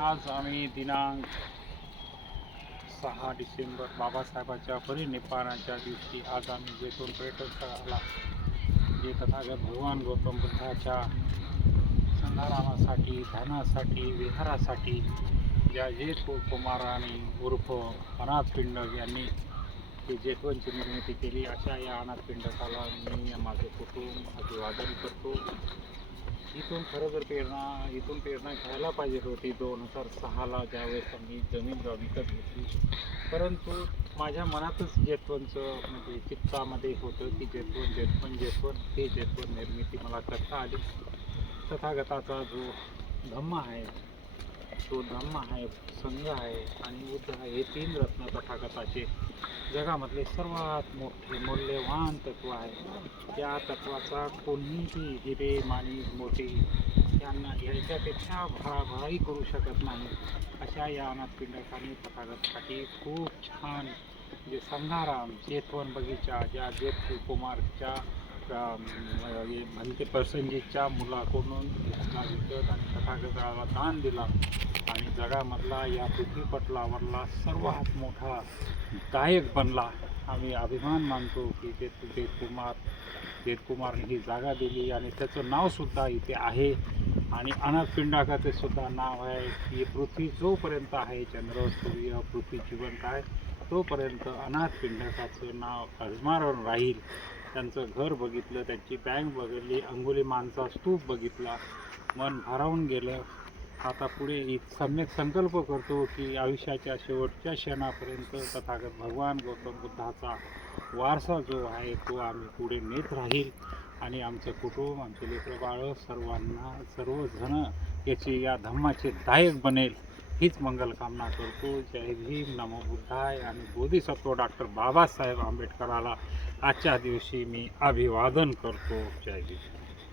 आज आम्ही दिनांक 6 डिसेंबर बाबासाहेबांच्या परिनिब्बाणाच्या दिवशी आज आम्ही जेथून पर्यटन स्थळाला जे तथागत भगवान गौतम बुद्धाच्या संधारामासाठी ध्यानासाठी विहारासाठी ज्या जेठ कुमारांनी उर्फ अनाथपिंड यांनी ते जेतवनची निर्मिती केली, अशा या अनाथपिंडकाला मी माझे कुटुंब अभिवादन करतो. इथून प्रेरणा घ्यायला पाहिजे होती 2006ला ज्यावेळेस आम्ही जमीन विकत घेतली. परंतु माझ्या मनातच जेतवनचं म्हणजे चित्तामध्ये होतं की जेतवन हे जेतवन निर्मिती मला करता आली. तथागताचा जो धम्म आहे, तो धम्म आहे, संघ आहे आणि बुद्ध आहे, हे 3 रत्न तथागताचे जगामधले सर्वात मोठे मौल्यवान तत्व आहे. या तत्वाचा कोणीही हिरे माणिक मोती यांना यांच्यापेक्षा भराई करू शकत नाही. अशा या अनाथपिंडकांनी तथागतासाठी खूप छान जे संघाराम जेतवन बगीचा ज्या जेठ कुमारच्या भंते प्रसंगीच्या मुलाकडून घेतला विकत आणि तथागताला दान दिला आणि जगामधला या पृथ्वीपटलावरला सर्वात मोठा गायक बनला. आम्ही अभिमान मानतो की जेठ कुमारने ही जागा दिली आणि त्याचं नावसुद्धा इथे आहे. आणि अनाथपिंडकाचे सुद्धा नाव आहे की पृथ्वी जोपर्यंत आहे, चंद्र सूर्य पृथ्वी जिवंत आहे, तोपर्यंत अनाथपिंडकाचं नाव अजमारून राहील. त्यांचं घर बघितलं, त्यांची बँक बघितली, अंगुलीमानचा स्तूप बघितला, मन भारावून गेलं. आता पुढे सम्यक संकल्प करतो की आयुष्याच्या शेवटच्या क्षणापर्यंत तथागत भगवान गौतम बुद्धाचा वारसा जो आहे तो आम्ही पुढे नेत राहील आणि आमचं कुटुंब, आमचे लेकरबाळं सर्वजण याचे या धम्माचे दायक बनेल, हीच मंगलकामना करतो. जय भीम, नमो बुद्धाय. आणि बोधिसत्व डॉक्टर बाबासाहेब आंबेडकराला आजच्या दिवशी मी अभिवादन करतो. जय भीम.